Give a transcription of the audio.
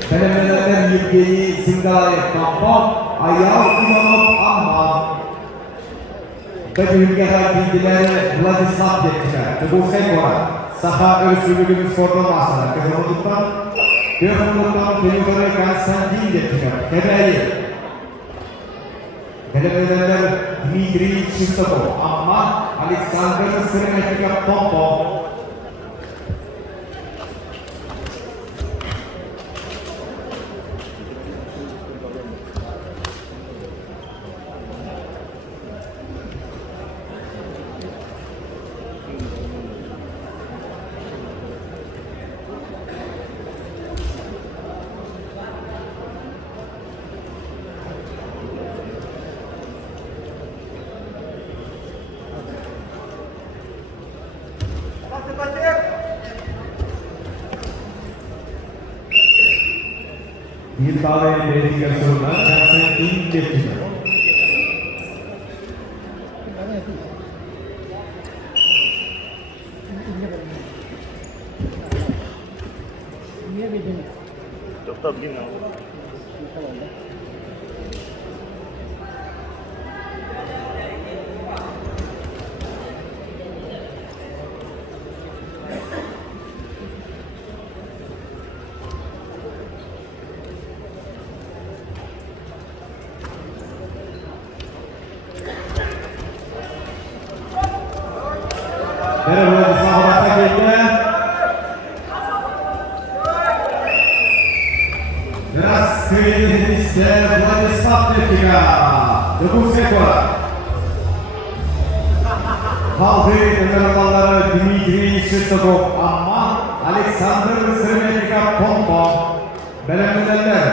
Fenomenlerden Yevgeniy Singalayev Kampon, Ayal Ivanov Amma. Bugünkü bilgileri Vladislav Dekçer, Tugusay Gora, Saha Ölçülüğümüz formamasına Kırmızıdan Tenyukları Konstantin Dekçer, Kebeyi. Fenomenler Dmitri Chistokov, Amma, Alexander Sırmetikov Pompo. Bir tane belediye yarışlarında Konstantin Dekçer. Çok da bilmiyorum. Merhaba, sahabata geldi. Biraz kıymetlisinde Vladislav Dekçer, Tugusay Gora. Halkı numaraları Dmitri Chistokov, Amma, Alexander Sırmetikov Pompo. Belenmeler.